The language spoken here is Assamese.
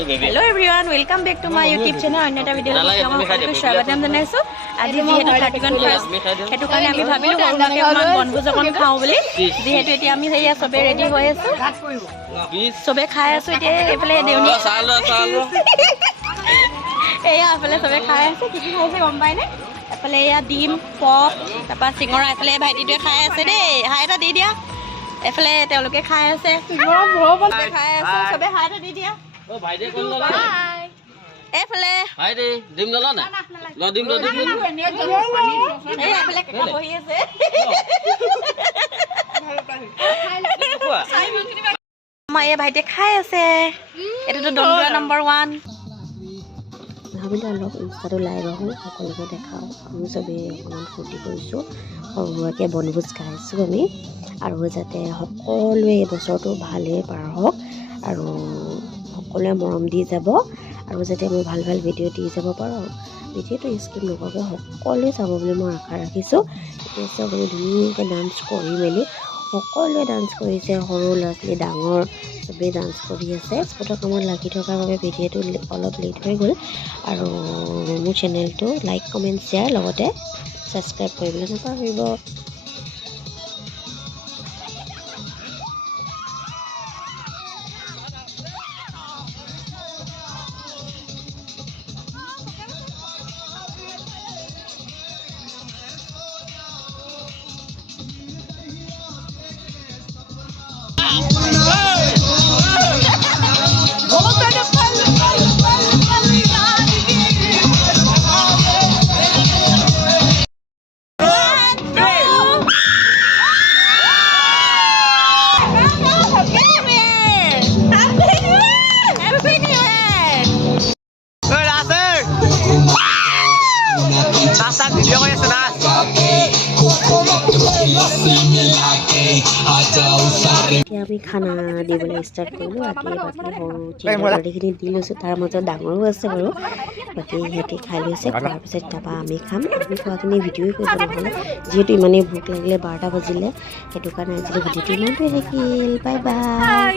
Hello everyone, welcome back to my YouTube channel. অন্য এটা ভিডিও আপোনালোকক স্বাগতম জনাইছো। আজি যেহেতু 31 ফাৰ্ষ্ট হেতু কাৰণে আমি ভাবিলো সৰুকে অকমান বনভোজ অকন খাওঁ বুলি। যেহেতু এতিয়া আমি হেয়া সবে ৰেডি হৈ আছো। সবে খাই আছো এতিয়া এফালে দেউনি এয়া এফালে সবে খাই আছে কি খাইছে গম পাই নে? এফালে এয়া ডিম পপ তাৰপা চিঙৰা এফালে ভাইটিটোৱে খাই আছে দেই। হাই এটা দি দিয়া। এফালে তেওঁলোকে খাই আছে। খাই আছে সবে হাই এটা দি দিয়া। ও ভাই দে কোন ললা হাই এফালে ভাই দে ডিম ললা না ল ডিম এই এফালে কাকা বহি আছে আমাৰ এই ভাইটিয়ে খাই আছে এটাতো দন্দুৰা নম্বৰ 1 ভাবিলোঁ অলপ ইনষ্টাটো লাইভ আহোঁ সকলোকে দেখাওঁ আমি চবেই অকণমান ফূৰ্তি কৰিছোঁ সৰুকৈ বনভোজ খাইছোঁ আমি আৰু যাতে সকলোৱে এই বছৰটো ভালেই পাৰ হওক আৰু সকলোৱে মৰম দি যাব আৰু যাতে মই ভাল ভাল ভিডিঅ' দি যাব পাৰোঁ ভিডিঅ'টো স্কিপ নকৰাকৈ সকলোৱে চাব বুলি মই আশা ৰাখিছোঁ এতিয়া চব আমি ধুনীয়াকৈ ডান্স কৰি মেলি সকলোৱে ডান্স কৰিছে সৰু ল'ৰা ছোৱালী ডাঙৰ চবেই ডান্স কৰি আছে স্পটৰ কামত লাগি থকাৰ বাবে ভিডিঅ'টো অলপ লেট হৈ গ'ল আৰু মোৰ চেনেলটো লাইক কমেণ্ট শ্বেয়াৰ লগতে ছাবস্ক্ৰাইব কৰিবলৈ নাপাহৰিব এতিয়া আমি খানা দিবলৈ ষ্টাৰ্ট কৰিলোঁ বাকী সৰু চিৰিখিনি দি লৈছোঁ তাৰ মাজত ডাঙৰো আছে বাৰু বাকী সিহঁতি খাই লৈছে খোৱাৰ পিছত তাৰপৰা আমি খাম আমি খোৱাখিনি ভিডিঅ'ই কৰিব নহ'লে যিহেতু ইমানেই ভোক লাগিলে 12টা বাজিলে সেইটো কাৰণে আজিলৈ ভিডিঅ'টো ইমানটোৱে থাকিল বাই বাই